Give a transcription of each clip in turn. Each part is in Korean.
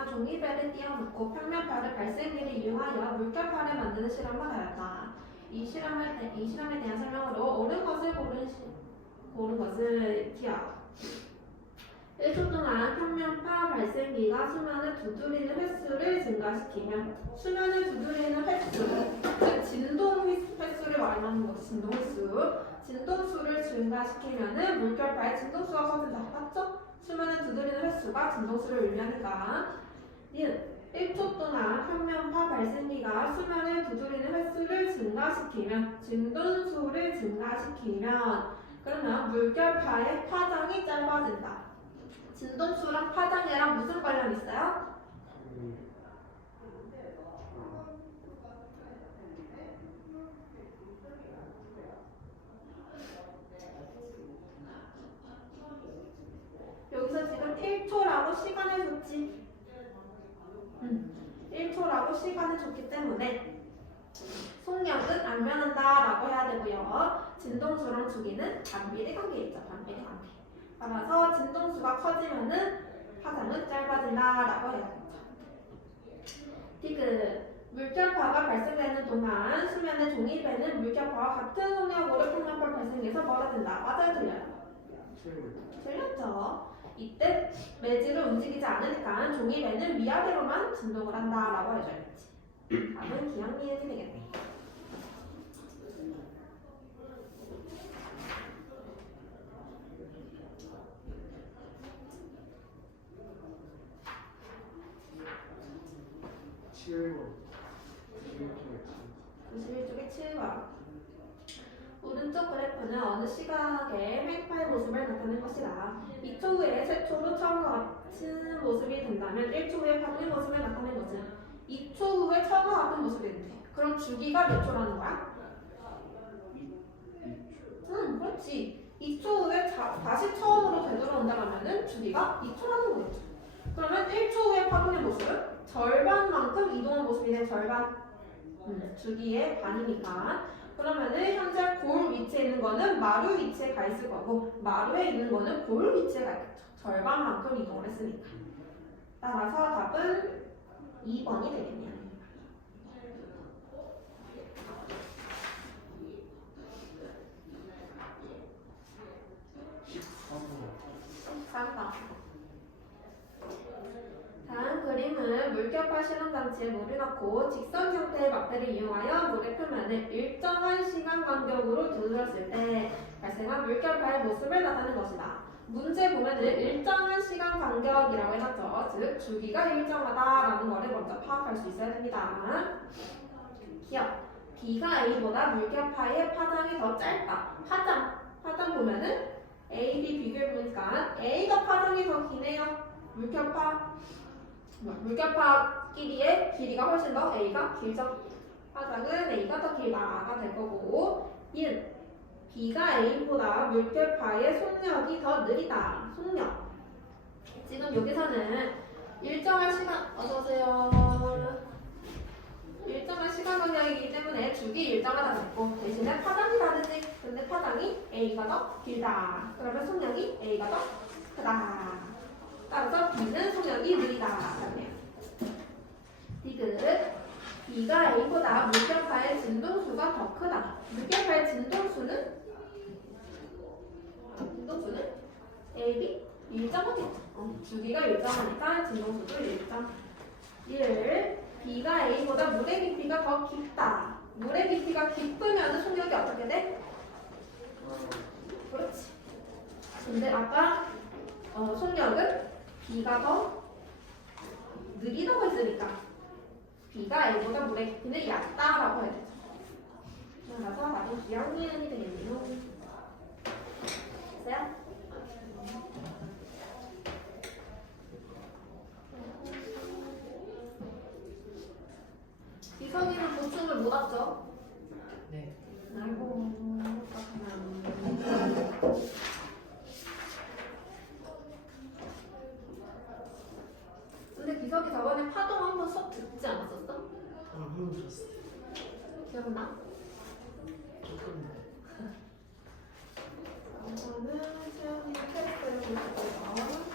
동안 종이배를 띄워놓고 평면파를 발생기를 이용하여 물결파를 만드는 실험을 하였다. 이 실험에 대한 설명으로 옳은 것을 고른 것을 기억. 1초 동안 평면파 발생기가 수면을 두드리는 횟수를 증가시키면 수면을 두드리는 횟수, 즉 진동 횟수를 말하는 것이 진동 횟수. 진동수를 증가시키면은 물결파의 진동수가 커진다. 맞죠? 수면을 두드리는 횟수가 진동수를 의미하니까. 1초 동안 평면파 발생기가 수면을 두드리는 횟수를 증가시키면 진동수를 증가시키면 그러면 물결파의 파장이 짧아진다. 진동수랑 파장이랑 무슨 관련 있어요? 여기서 지금 1초라고 시간을 줬지. 1초라고 시간을 줬기 때문에 속력은 안 변한다라고 해야 되고요. 진동수랑 주기는 반비례 관계에 있죠. 반비례 관계. 따라서 진동수가 커지면은 파장은 짧아진다라고 해야 되죠. 디귿. 물결파가 발생되는 동안 수면의 종이배는 물결파와 같은 속력으로 평면파 발생해서 멀어진다. 맞아요, 틀려요? 틀렸죠. 이때 매질을 움직이지 않으니까 종이배는 위아래로만 진동을 한다라고 해줘야지. 답은 기억니은이 되겠네. (91쪽에 7번) 오른쪽 그래프는 어느 시각에 횡파의 모습을 나타낸 것이다. 2초 후에 최초로 처음과 같은 모습이 된다면 1초 후에 파동의 모습을 나타낸 것은 2초 후에 처음과 같은 모습이 된대. 그럼 주기가 몇 초라는 거야? 그렇지. 2초 후에 다시 처음으로 되돌아온다면 주기가 2초라는 거겠죠. 그러면 1초 후에 파동의 모습은 절반만큼 이동한 모습이네. 절반. 주기의 반이니까. 그러면은 현재 골 위치에 있는 거는 마루 위치에 가 있을 거고 마루에 있는 거는 골 위치에 가 있겠죠. 절반만큼 이동을 했으니까. 따라서 답은 2번이 되겠네요. 13번. 다음 그림은 물결파 실험장치에 물을 넣고 직선 형태의 막대를 이용하여 물의 표면을 일정한 시간 간격으로 두드렸을 때 발생한 물결파의 모습을 나타낸 것이다. 문제 보면은 일정한 시간 간격이라고 해놨죠. 즉 주기가 일정하다라는 거를 먼저 파악할 수 있어야 됩니다. 기억. B가 A보다 물결파의 파장이 더 짧다. 파장 보면은 A, B 비교해보니까 A가 파장이 더 기네요. 물결파끼리의 길이가 훨씬 더 A가 길죠. 파장은 A가 더 길다가 될 거고. B가 A보다 물결파의 속력이 더 느리다. 속력. 지금 여기서는 일정한 시간, 어서오세요. 일정한 시간 간격이기 때문에 주기 일정하다 됐고 대신에 파장이 다르지. 근데 파장이 A가 더 길다. 그러면 속력이 A가 더 크다. 따라서 B는 속력이 느리다. 디귿. B가 A보다 물결파의 진동수가 더 크다. 물결파의 진동수는 A, B 일정하겠죠. 주기가 일정하니까 진동수도 일정. 1. B가 A보다 물의 깊이가 더 깊다. 물의 깊이가 깊으면 속력이 어떻게 돼? 그렇지. 근데 아까 속력은 B가 더 느리다고 했으니까 B가 A보다 물의 깊이는 얕다라고 해야 되죠. 그래서 나도 기억니은이 되겠네요. 됐어요? 이성이는 보충을 못 왔죠? 네. 아이고, 근데 기석이 저번에 파동 한번 수업 듣지 않았었어? 한번 들었어. 기억나? 조금. 저는 채연이 캐릭터를 볼 거예요.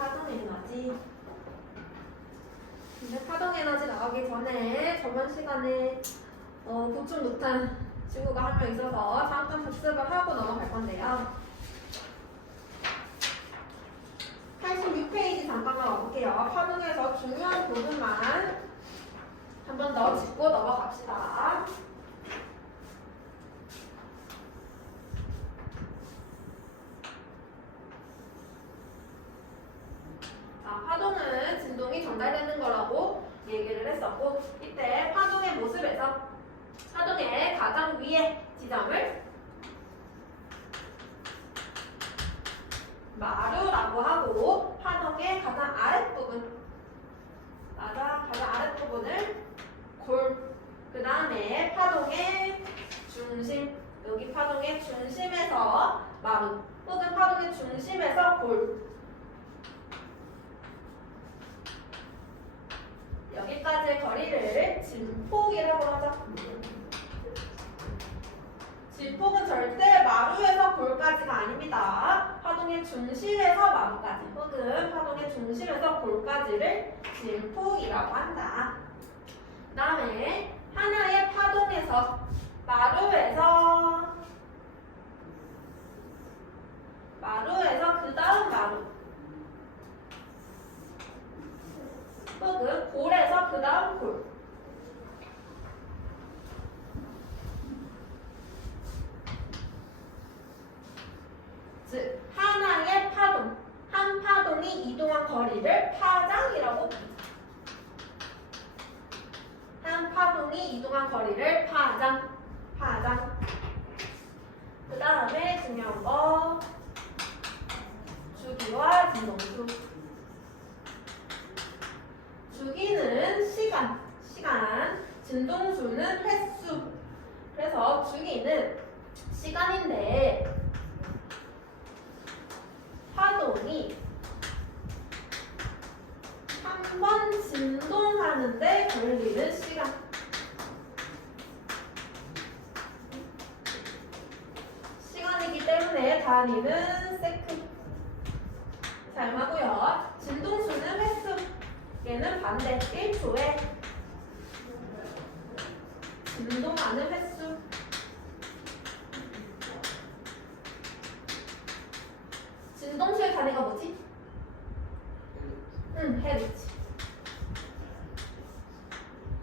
파동 에너지. 근데 파동 에너지 나오기 전에 저번 시간에 보충 못한 친구가 한 명 있어서 잠깐 복습을 하고 넘어갈 건데요. 86페이지 잠깐만 와볼게요. 파동에서 중요한 부분만 한 번 더 짚고 넘어갑시다. 자, 파동은 진동이 전달되는 거라고 얘기를 했었고, 이때 파동의 모습에서 파동의 가장 위에 지점을 마루라고 하고, 파동의 가장 아랫부분, 가장 아랫부분을 골, 그 다음에 파동의 중심, 여기 파동의 중심에서 마루, 혹은 파동의 중심에서 골, 여기까지의 거리를 진폭이라고 하죠. 진폭은 절대 마루에서 골까지가 아닙니다. 파동의 중심에서 마루까지, 혹은 파동의 중심에서 골까지를 진폭이라고 한다. 그 다음에 하나의 파동에서 마루에서 그 다음 마루, 혹은 골에서 그 다음 골, 즉 하나의 파동, 한 파동이 이동한 거리를 파장이라고 부르죠. 한 파동이 이동한 거리를 파장. 그 다음에 중요한 거 주기와 진동수. 주기는 시간, 진동수는 횟수. 그래서 주기는 시간인데 파동이 한 번 진동하는데 걸리는 시간. 시간이기 때문에 단위는 세크 사용하고요. 진동수는 횟수. 얘는 반대 1초에 진동하는 횟수. 진동수의 단위가 뭐지? 헤르츠.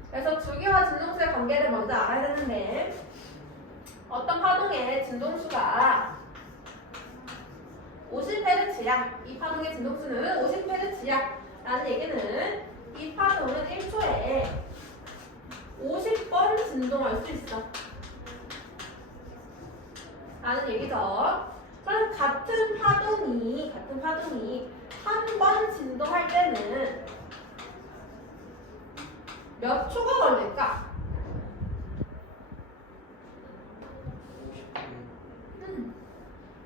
그래서 주기와 진동수의 관계를 먼저 알아야 되는데, 어떤 파동의 진동수가 50Hz야. 이 파동의 진동수는 50Hz야. 라는 얘기는 이 파동은 1초에 50번 진동할 수 있어. 라는 얘기죠. 그럼 같은 파동이 한 번 진동할 때는 몇 초가 걸릴까?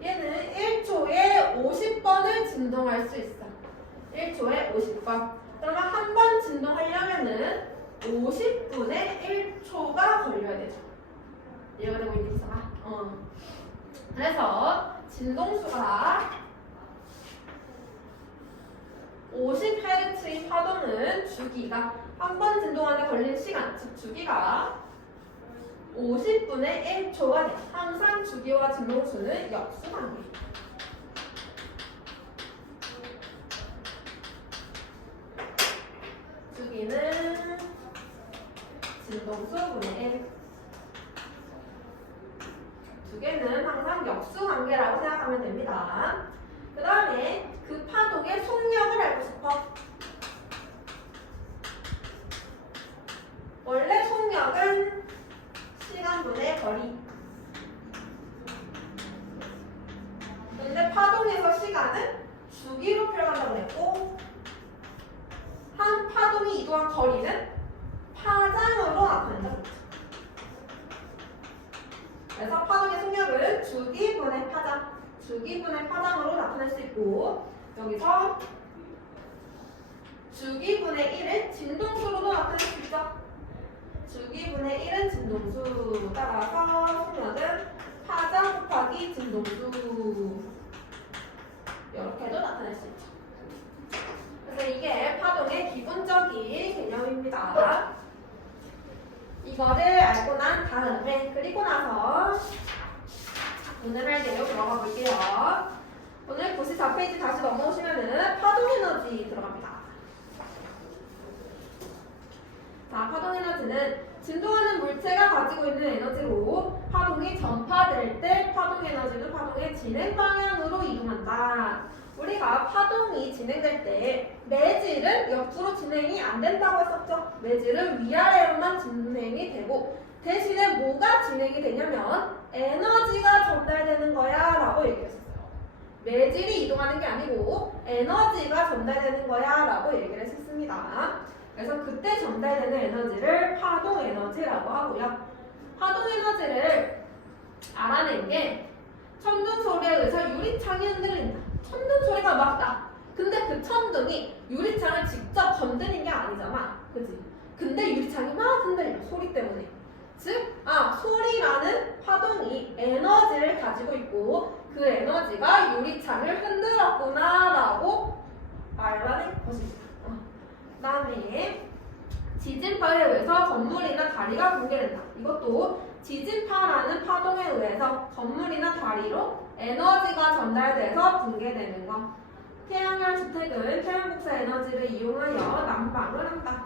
얘는 1초에 50번을 진동할 수 있어. 1초에 50번. 그러면 한 번 진동하려면은 50분의 1초가 걸려야 되죠. 이해가 되고 있겠어? 그래서 진동수가 50Hz의 파동은 주기가 한 번 진동하는데 걸리는 시간, 즉 주기가 50분의 1초가 돼. 항상 주기와 진동수는 역수관계. 주기는 진동수분의 1. 두 개는 항상 역수관계라고 생각하면 됩니다. 그 다음에 그 파동의 속력을 알고 싶어. 원래 속력은 시간분의 거리. 근데 파동에서 시간은 주기로 표현한다고 했고, 한 파동이 이동한 거리는 파장으로 나타낸다고 했죠. 그래서 파동의 속력은 주기분의 파장, 주기분의 파장으로 나타낼 수 있고, 여기서 주기분의 1은 진동수로도 나타낼 수 있죠. 주기분의 1은 진동수. 따라서 속력은 파장 곱하기 진동수. 이렇게도 나타낼 수 있죠. 이거를 알고 난 다음에 그리고 나서 오늘 할 내용 들어가 볼게요. 오늘 94페이지 다시 넘어오시면은 파동 에너지 들어갑니다. 자, 파동 에너지는 진동하는 물체가 가지고 있는 에너지로 파동이 전파될 때 파동 에너지는 파동의 진행 방향으로 이동한다. 우리가 파동이 진행될 때 매질은 옆으로 진행이 안 된다고 했었죠. 매질은 위아래로만 진행이 되고 대신에 뭐가 진행이 되냐면 에너지가 전달되는 거야 라고 얘기했었어요. 매질이 이동하는 게 아니고 에너지가 전달되는 거야 라고 얘기를 했었습니다. 그래서 그때 전달되는 에너지를 파동 에너지라고 하고요. 파동 에너지를 알아낸 게 천둥 소리에 의해서 유리창이 흔들린다. 천둥 소리가 막 나. 근데 그 천둥이 유리창을 직접 건드린 게 아니잖아. 그치? 근데 유리창이 막 흔들려. 소리 때문에. 즉, 소리라는 파동이 에너지를 가지고 있고 그 에너지가 유리창을 흔들었구나 라고 알아낸 것입니다. 그 다음에 지진파에 의해서 건물이나 다리가 붕괴된다. 이것도 지진파라는 파동에 의해서 건물이나 다리로 에너지가 전달돼서 붕괴되는 것. 태양열 주택은 태양복사 에너지를 이용하여 난방을 한다.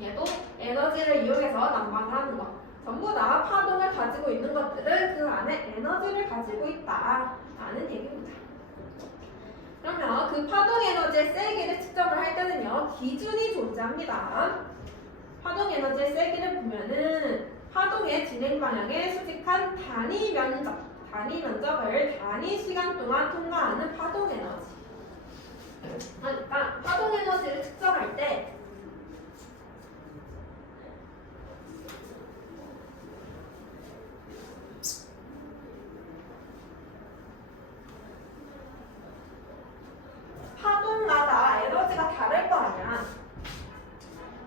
얘도 에너지를 이용해서 난방을 하는 것. 전부 다 파동을 가지고 있는 것들은 그 안에 에너지를 가지고 있다 라는 얘기입니다. 그러면 그 파동 에너지의 세기를 측정을 할 때는요, 기준이 존재합니다. 파동 에너지의 세기를 보면은 파동의 진행 방향에 수직한 단위 면적을 단위 시간 동안 통과하는 파동 에너지. 그러니까 파동 에너지를 측정할 때 파동마다 에너지가 다를 거 아니야.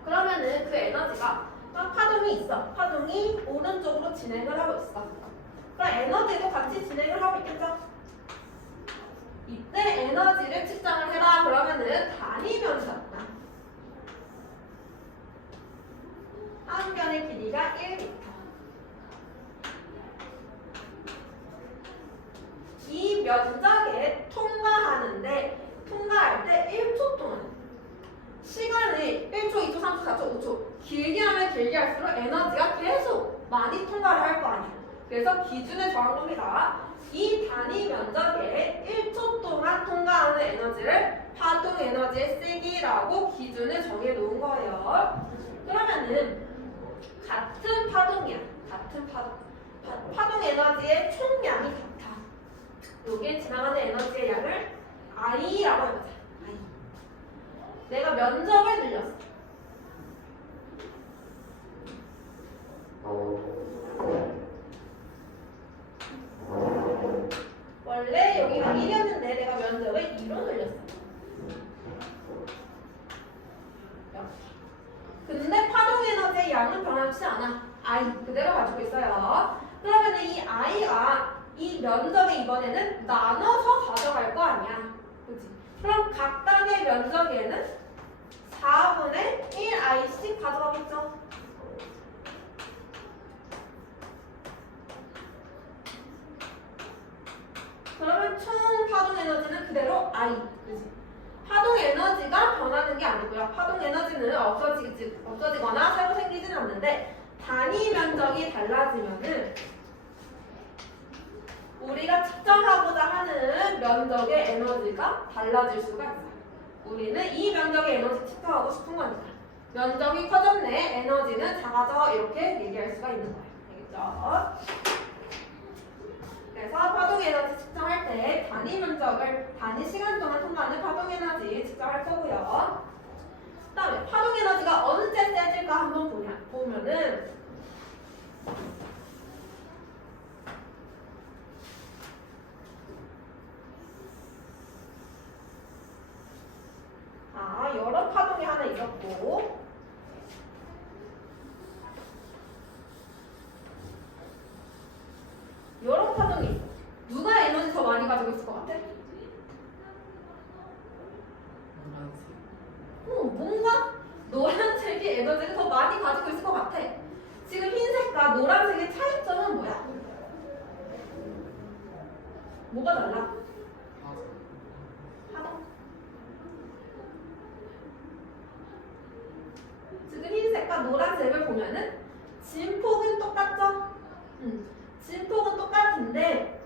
그러면은 그 에너지가 파동이 있어. 파동이 오른쪽으로 진행을 하고 있어. 그럼 에너지도 같이 진행을 하고 있겠죠? 이때 에너지를 측정을 해라. 그러면은 단위 면적. 한 변의 길이가 1m. 이 면적에 통과할 때 1초 동안 시간을 1초, 2초, 3초, 4초, 5초 길게 하면 길게 할수록 에너지가 계속 많이 통과를 할 거 아니야. 그래서 기준을 정한 겁니다. 이 단위 면적에 1초 동안 통과하는 에너지를 파동 에너지의 세기라고 기준을 정해 놓은 거예요. 그러면은 같은 파동이야. 같은 파동 에너지의 총량이 같아. 여기에 지나가는 에너지의 양을 I라고 해보자. I. 내가 면적을 늘렸어. 원래 여기가 1이었는데 내가 면적을 2로 늘렸어. 근데 파동 에너지의 양은 변하지 않아. I 그대로 가지고 있어요. 그러면 이 I가 이 면적에 이번에는 나눠서 가져갈 거 아니야. 그치? 그럼 각각의 면적에는 4분의 1I씩 가져가겠죠. 그러면 총 파동 에너지는 그대로 I. 그치? 파동 에너지가 변하는 게 아니고요. 파동 에너지는 없어지거나 새로 생기지는 않는데 단위 면적이 달라지면은 우리가 측정하고자 하는 면적의 에너지가 달라질 수가 있어요. 우리는 이 면적의 에너지 측정하고 싶은 거니까. 면적이 커졌네, 에너지는 작아져 이렇게 얘기할 수가 있는 거예요. 알겠죠? 그래서 파동 에너지 측정할 때 단위 면적을 단위 시간 동안 통과하는 파동 에너지 측정할 거고요. 그 다음에 파동 에너지가 어느 때 세질까 한번 보면은 여러 파동이 하나 있었고 여러 파동이 있어. 누가 에너지 더 많이 가지고 있을 것 같아? 노란색. 뭔가 노란색이 에너지를 더 많이 가지고 있을 것 같아. 지금 노란색의 차이점은 뭐야? 뭐가 달라? 파동. 지금 흰색과 노란색을 보면은 진폭은 똑같죠? 진폭은 똑같은데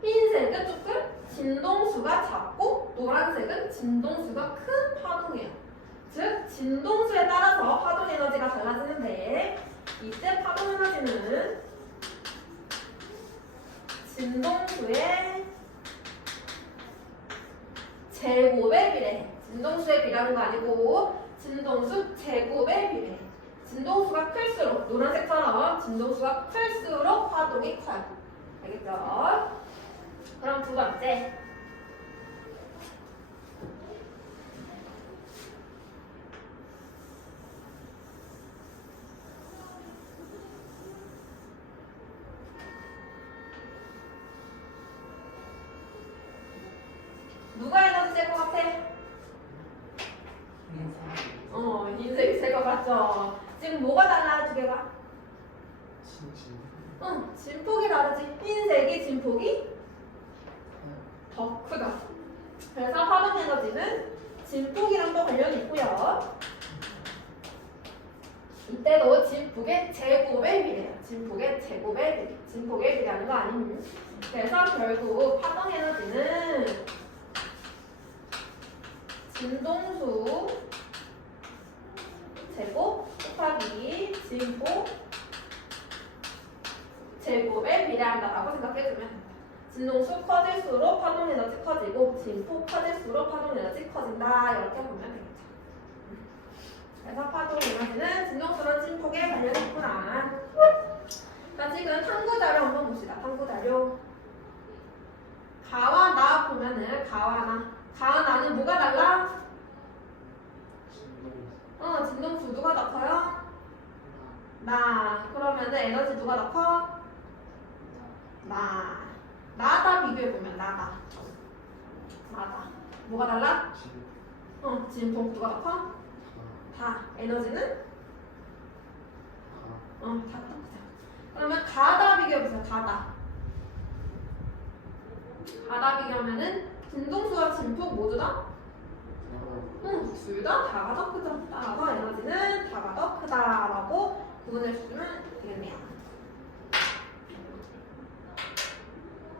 흰색은 조금 진동수가 작고 노란색은 진동수가 큰 파동이에요. 즉 진동수에 따라서 파동 에너지가 달라지는데 이때 파동 에너지는 진동수의 제곱에 비례해. 진동수에 비례하는 거 아니고 진동수 제곱에 비례해. 진동수가 클수록 노란색처럼 진동수가 클수록 파동이 커요. 알겠죠? 그럼 두 번째. 누가 에너지 셀것 같아? 흰색이 셀 것 같죠? 지금 뭐가 달라 두 개가? 진폭이 다르지. 흰색이 진폭이 더 크다. 그래서 파동 에너지는 진폭이랑도 관련이 있고요. 이때도 진폭의 제곱에 비례해요. 진폭의 제곱에 비례. 진폭에 비례하는 거 아니니? 그래서 결국 파동 에너지는 진동수 제곱 곱하기 진폭 제곱에 비례한다라고 생각해주면 됩니다. 진동수 커질수록 파동 에너지 커지고 진폭 커질수록 파동 에너지 커진다. 이렇게 보면 되겠죠. 그래서 파동 에너지는 진동수랑 진폭에 관련이 있구나. 자, 지금 탐구 자료 한번 봅시다. 탐구 자료. 가와 나 보면은 가와 나는 뭐가 달라? 진동수 누가 더 커요? 나. 그러면은 에너지 누가 더 커? 나다 비교해보면 나다. 뭐가 달라? 진폭 누가 더 커? 다. 에너지는? 다 똑같아. 그러면 가다 비교해보세요. 가다 비교하면은 진동수와 진폭 모두다? 둘 다 다가 더 크죠. 따라서 에너지는 다가 더 크다라고 구분해주시면 되겠네요.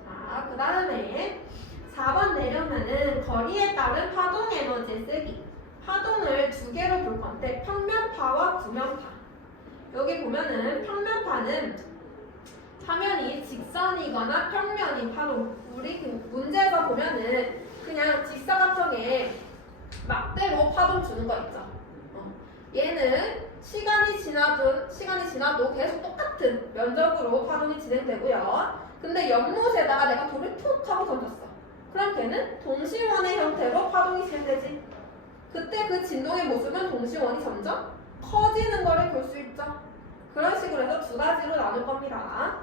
자, 그 다음에 4번 내려면은 거리에 따른 파동 에너지의 세기. 파동을 두 개로 볼 건데 평면파와 구면파. 여기 보면은 평면파는 화면이 직선이거나 평면인 파동. 우리 그 문제에서 보면은 그냥 직사각형에 막대로 파동 주는 거 있죠. 얘는 시간이 지나도 계속 똑같은 면적으로 파동이 진행되고요. 근데 연못에다가 내가 돌을 툭 하고 던졌어. 그럼 걔는 동시원의 형태로 파동이 진행되지. 그때 그 진동의 모습은 동시원이 점점 커지는 거를 볼 수 있죠. 그런 식으로 해서 두 가지로 나눌 겁니다.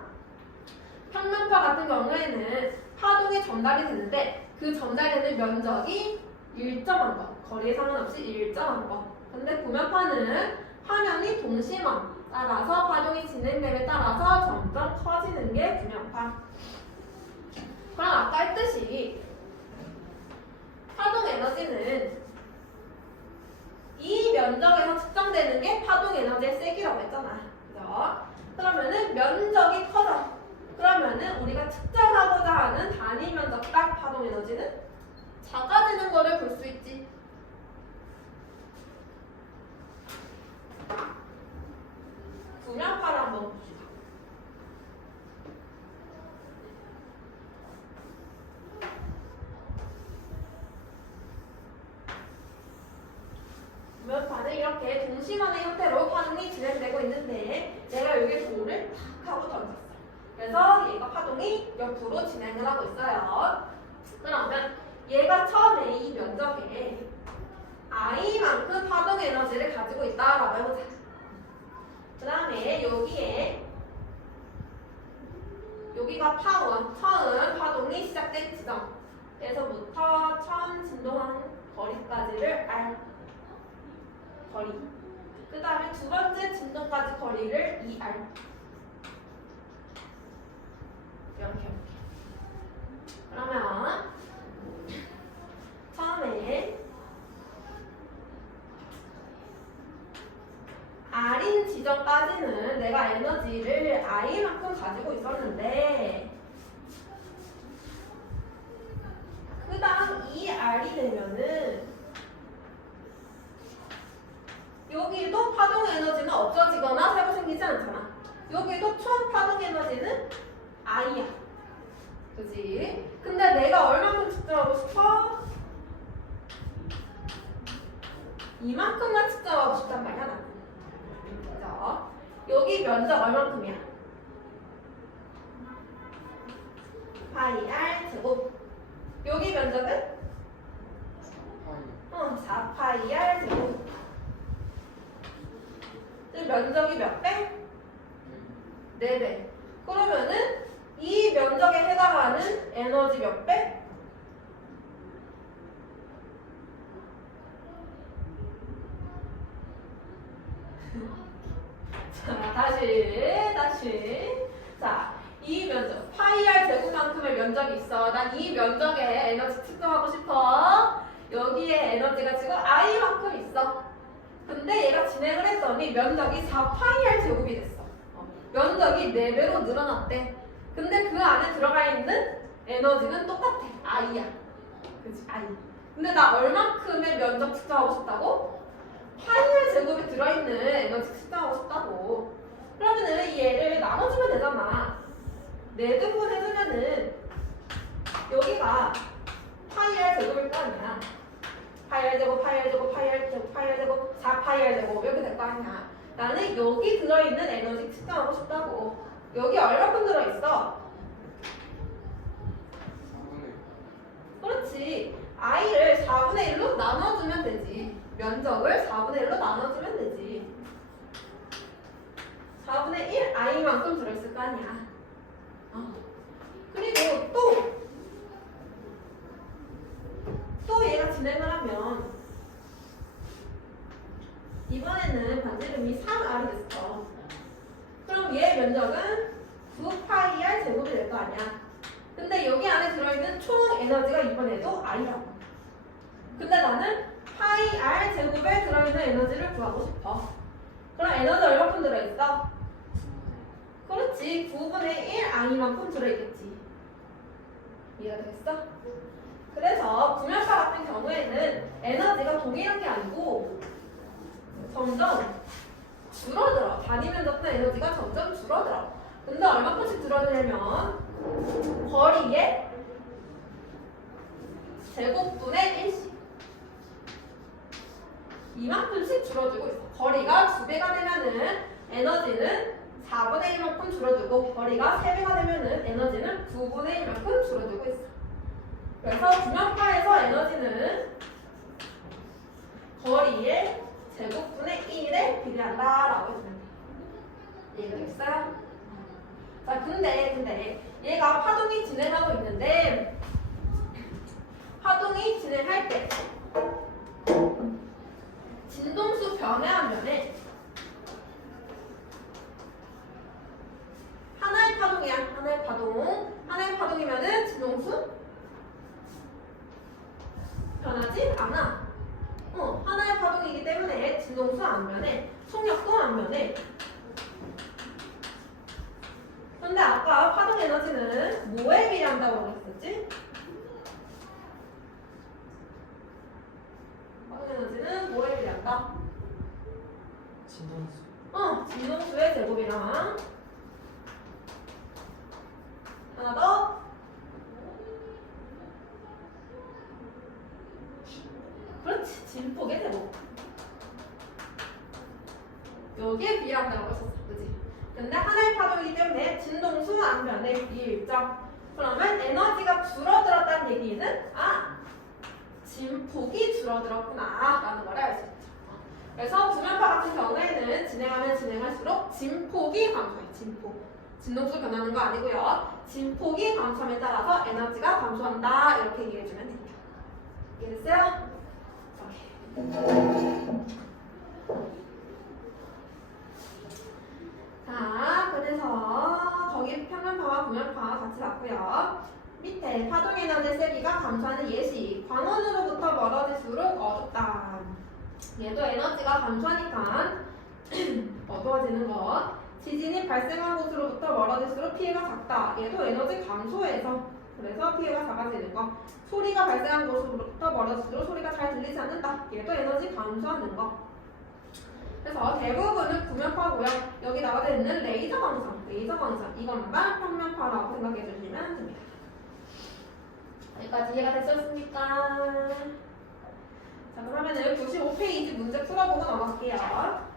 평면파 같은 경우에는 파동이 전달이 되는데 그 전달되는 면적이 일정한 거, 거리에 상관없이 일정한 거. 근데 구면파는 화면이 동시만 따라서 파동이 진행됨에 따라서 점점 커지는 게 구면파. 그럼 아까 했듯이 파동 에너지는 이 면적에서 측정되는 게 파동 에너지의 세기라고 했잖아. 그죠? 그러면은 면적이 커져. 그러면은 우리가 측정하고자 하는 단위 면적 딱 파동 에너지는 작아지는 거를 볼 수 있지. 구면파를 한번 봅시다. 구면파는 이렇게 동시만의 형태로 파동이 진행되고 있는데 내가 여기 돌을 탁 하고 던졌어. 그래서 얘가 파동이 옆으로 진행을 하고 있어요. 그러면 얘가 처음에 이 면적에 I만큼 파동 에너지를 가지고 있다라고 해보자. 그 다음에 여기가 파원, 처음 파동이 시작된 지점에서부터 처음 진동한 거리까지를 R 거리. 그 다음에 두 번째 진동까지 거리를 2R. 이렇게 해볼게. 그러면 처음에 R인 지점까지는 내가 에너지를 I만큼 가지고 있었는데 그 다음 이 R이 되면은 여기도 파동 에너지는 없어지거나 새로 생기지 않잖아. 여기도 총 파동 에너지는 I야. 그지? 근데 내가 얼마큼 측정하고 싶어? 이만큼만 측정하고 싶단 말이야, 나는. 그죠? 여기 면적 얼만큼이야? 파이 R 제곱. 여기 면적은? 4파이 R 제곱. 지금 면적이 몇 배? 4배. 그러면은 이 면적에 해당하는 에너지 몇 배? 자, 다시. 자, 이 면적, 파이 R 제곱만큼의 면적이 있어. 난 이 면적에 에너지 측정하고 싶어. 여기에 에너지가 지금 I만큼 있어. 근데 얘가 진행을 했더니 면적이 4파이 R 제곱이 됐어. 면적이 4배로 늘어났대. 근데 그 안에 들어가 있는 에너지는 똑같아. I야. 그치? I. 근데 나 얼만큼의 면적 측정하고 싶다고? 파이 R 제곱이 들어있는 에너지 측정하고 싶다고. 그러면은 얘를 나눠주면 되잖아. 4등분 해주면은 여기가 파이 R 제곱일 거 아니야. 파이 R 제곱, 파이 R 제곱, 파이 R 제곱, 파이 R 제곱, 4파이 R 제곱 이렇게 될 거 아니야. 나는 여기 들어있는 에너지 측정하고 싶다고. 여기 얼마큼 들어있어? 그렇지. I를 4분의 1로 나눠주면 되지. 면적을 4분의 1로 나눠주면 되지. 4분의 1 I만큼 들어있을 거 아니야. 그리고 또 얘가 진행을 하면 이번에는 반지름이 3R이 됐어. 그럼 얘의 면적은 9파이 R 제곱이 될 거 아니야. 근데 여기 안에 들어있는 총 에너지가 이번에도 R이라고. 근데 나는 파이 R 제곱에 들어있는 에너지를 구하고 싶어. 그럼 에너지 얼마큼 들어있어? 그렇지. 9분의 1 I만큼 들어있겠지. 이해가 되겠어? 그래서 분열파 같은 경우에는 에너지가 동일한 게 아니고 점점 줄어들어. 단위 면적분 에너지가 점점 줄어들어. 근데 얼마큼씩 줄어들냐면 거리의 제곱분의 1씩 이만큼씩 줄어들고 있어. 거리가 2배가 되면은 에너지는 4분의 1만큼 줄어들고 거리가 3배가 되면은 에너지는 9분의 1만큼 줄어들고 있어. 그래서 분열파에서 에너지는 거리의 제곱분의 1에 비례한다라고 해주면 돼. 이해되겠어요? 자, 근데 얘가 파동이 진행하고 있는데 파동이 진행할 때 진동수 변화한 면에 하나의 파동이야. 하나의 파동이면은 진동수 변하지 않아. 하나의 파동이기 때문에 진동수 안 변해. 속력도 안 변해. 근데 아까 파동 에너지는 뭐에 비례한다고 그랬었지? 파동 에너지는 뭐에 비례한다? 진동수. 진동수의 제곱이랑 하나 더. 그렇지. 진폭의 제곱. 여기에 비례한다고 했었어. 그치? 근데 하나의 파동이기 때문에 진동수 안 변해. 비일정. 그러면 에너지가 줄어들었다는 얘기는 진폭이 줄어들었구나 라는 걸 알 수 있죠. 그래서 분열파 같은 경우에는 진행하면 진행할수록 진폭이 감소해. 진폭. 진동수 변하는 거 아니고요. 진폭이 감소함에 따라서 에너지가 감소한다 이렇게 이해해주면 됩니다. 이해됐어요? 자, 그래서 거기 여기 평면파와 구면파 같이 봤고요. 밑에 파동 에너지 세기가 감소하는 예시. 광원으로부터 멀어질수록 어둡다. 얘도 에너지가 감소하니까 어두워지는 것. 지진이 발생한 곳으로부터 멀어질수록 피해가 작다. 얘도 에너지 감소해서 그래서 피해가 작아지는 거. 소리가 발생한 곳으로부터 멀어질수록 소리가 잘 들리지 않는다. 얘도 에너지 감소하는 거. 그래서 대부분은 구면파고요. 여기 나와 있는 레이저 광선, 이것만 평면파라고 생각해 주시면 됩니다. 여기까지 이해가 되셨습니까? 자, 그러면은 95페이지 문제 풀어보고 넘어갈게요.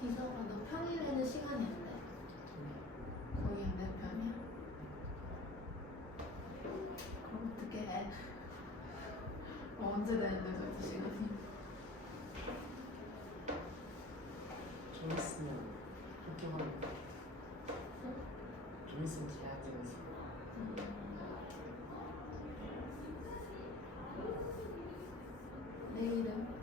기서가 너 평일에는 시간이 안 돼. 거의 몇 편이야? 그럼 어떻게 해? 언제 되는데 도대체 시간이? 좀 있으면 학교 가고 좀 있으면 계약되면서 내일은?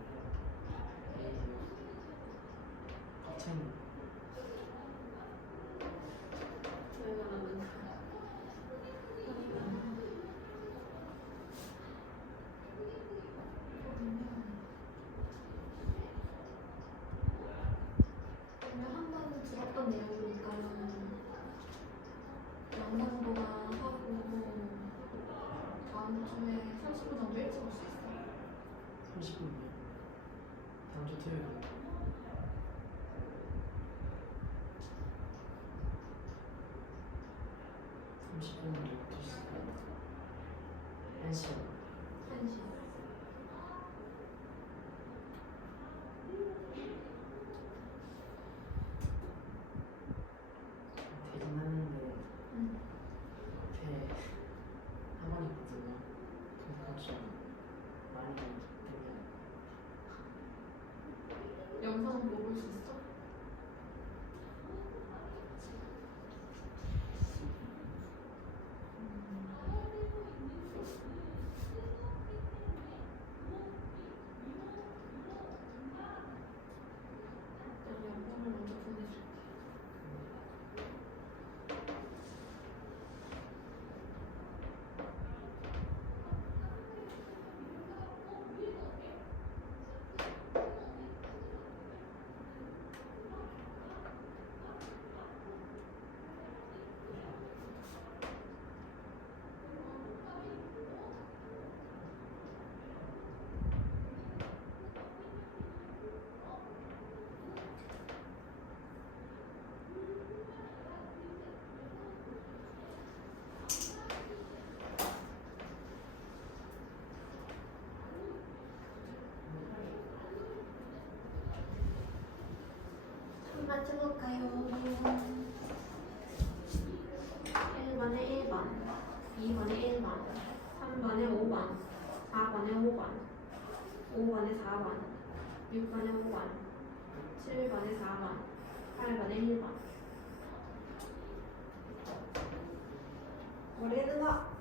30분은 못 있어. 1시간. 1시. 되긴 하는데 응. 앞에 학원이 있거든요. 그래서 좀 많이 되면 영상 보고 볼 수 있어? 일단 영상을 먼저 보내줄게. 한번 찍을까요? 1번에 1번, 2번에 1번, 3번에 5번, 4번에 5번, 5번에 4번, 6번에 5번, 7번에 4번, 8번에 1번. 모르겠는 거